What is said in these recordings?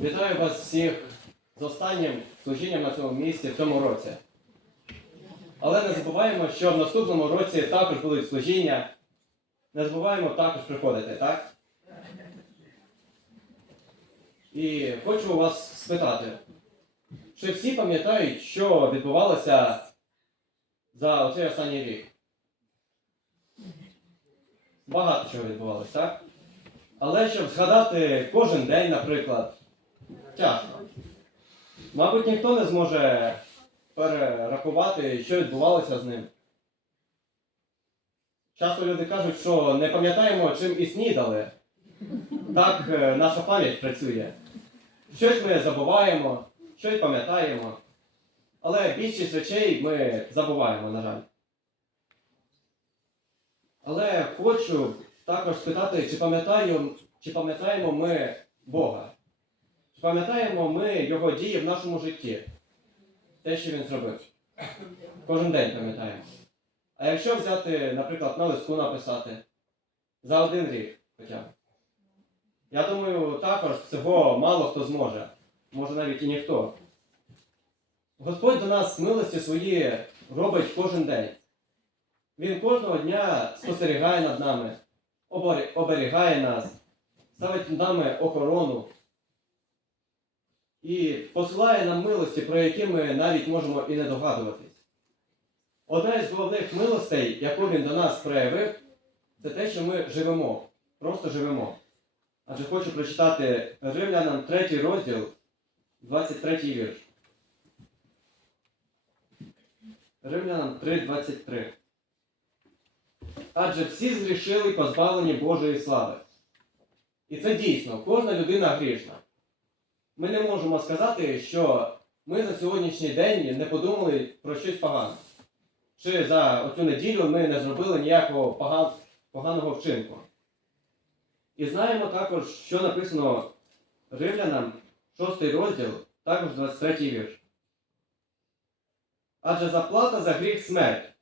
Вітаю вас всіх з останнім служінням на цьому місці в цьому році. Але не забуваємо, що в наступному році також будуть служіння. Не забуваємо також приходити, так? І хочу вас спитати, чи всі пам'ятають, що відбувалося за оцей останній рік? Багато чого відбувалося, так? Але щоб згадати кожен день, наприклад, тяжко. Мабуть, ніхто не зможе перерахувати, що відбувалося з ним. Часто люди кажуть, що не пам'ятаємо, чим і снідали. Так е, наша пам'ять працює. Щось ми забуваємо, щось пам'ятаємо. Але більшість речей ми забуваємо, на жаль. Але хочу також спитати, чи пам'ятаю, чи пам'ятаємо ми Бога? Пам'ятаємо ми Його дії в нашому житті? Те, що Він зробив. Кожен день пам'ятаємо. А якщо взяти, наприклад, на листку написати за один рік хоча б. Я думаю, також цього мало хто зможе. Може навіть і ніхто. Господь до нас милості свої робить кожен день. Він кожного дня спостерігає над нами, оберігає нас, ставить над нами охорону і посилає нам милості, про які ми навіть можемо і не догадуватись. Одна із головних милостей, яку він до нас проявив, це те, що ми живемо, просто живемо. Адже хочу прочитати Римлянам 3 розділ, 23 вірш. Римлянам 3.23. Адже всі згрішили позбавлені Божої слави. І це дійсно, кожна людина грішна. Ми не можемо сказати, що ми за сьогоднішній день не подумали про щось погане. Чи за оцю неділю ми не зробили ніякого поган- поганого вчинку. І знаємо також, що написано Римлянам, 6 розділ, також 23 вірш. Адже заплата за гріх смерть.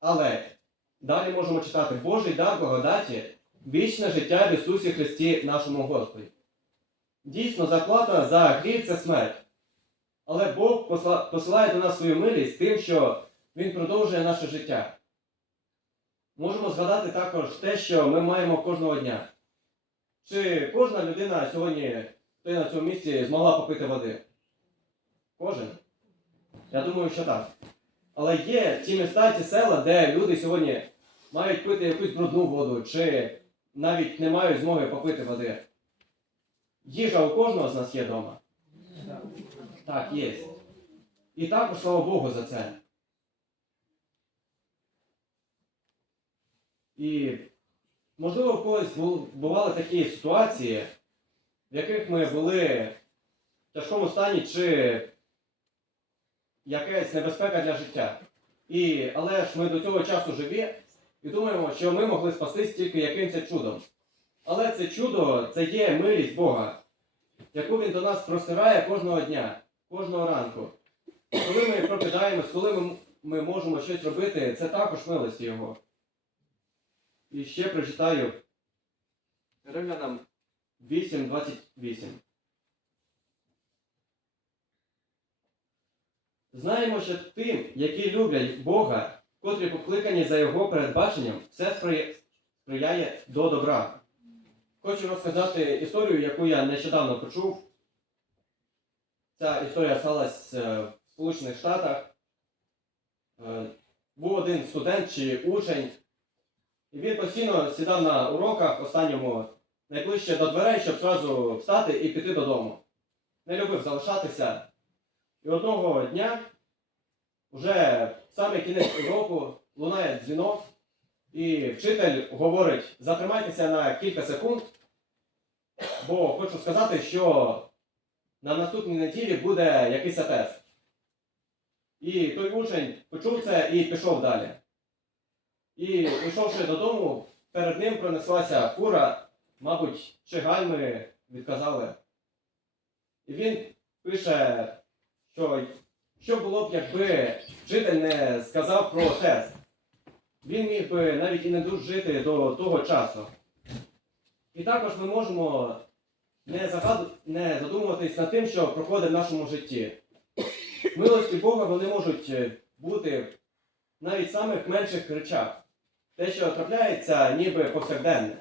Але далі можемо читати Божий дар благодаті, вічне життя в Ісусі Христі нашому Господі. Дійсно, заплата за гріх це смерть. Але Бог посилає до нас свою милість тим, що Він продовжує наше життя. Можемо згадати також те, що ми маємо кожного дня. Чи кожна людина сьогодні, хто на цьому місці, змогла попити води? Кожен? Я думаю, що так. Але є ті міста, ті села, де люди сьогодні мають пити якусь брудну воду, чи навіть не мають змоги попити води. Їжа у кожного з нас є вдома. Так, є. І також слава Богу за це. І можливо, у когось бували такі ситуації, в яких ми були в тяжкому стані чи якась небезпека для життя. І, але ж ми до цього часу живі і думаємо, що ми могли спастись тільки якимось чудом. Але це чудо це є милість Бога, яку Він до нас простирає кожного дня, кожного ранку. Коли ми прокидаємось, коли ми, ми можемо щось робити, це також милість Його. І ще прочитаю Римлянам 8.28. Знаємо, що тим, які люблять Бога, котрі покликані за Його передбаченням, все сприяє, до добра. Хочу розказати історію, яку я нещодавно почув. Ця історія сталася е, в Сполучених Штатах. Е, Був один студент чи учень, і він постійно сідав на уроках останньому найближче до дверей, щоб зразу встати і піти додому. Не любив залишатися. І одного дня, вже в самий кінець уроку, лунає дзвінок, і вчитель говорить: затримайтеся на кілька секунд, бо хочу сказати, що на наступній неділі буде якийсь тест. І той учень почув це і пішов далі. І пішовши додому, перед ним пронеслася кура, мабуть, чи гальми відказали. І він пише, що що було б, якби вчитель не сказав про тест. Він міг би навіть і не дожити до того часу. І також ми можемо не, загаду... не задумуватись над тим, що проходить в нашому житті. Милості Бога вони можуть е, бути навіть в самих менших речах. Те, що трапляється ніби повсякденне.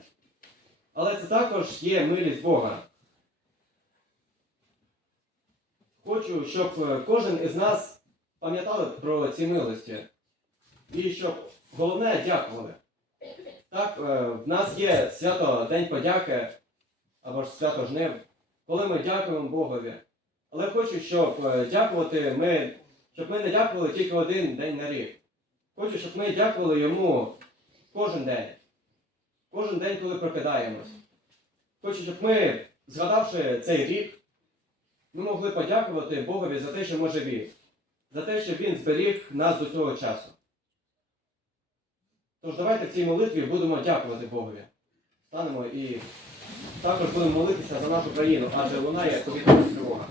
Але це також є милість Бога. Хочу, щоб е, кожен із нас пам'ятали про ці милості. І щоб головне дякували. Так, е, в нас є свято День подяки або ж свято жнив, коли ми дякуємо Богові. Але хочу, щоб е, дякувати ми, щоб ми не дякували тільки один день на рік. Хочу, щоб ми дякували йому кожен день. Кожен день, коли прокидаємось. Хочу, щоб ми, згадавши цей рік, ми могли подякувати Богові за те, що ми живі, за те, що Він зберіг нас до цього часу. Тож давайте в цій молитві будемо дякувати Богові. Станемо і також будемо молитися за нашу країну, адже вона є ковідна тривога.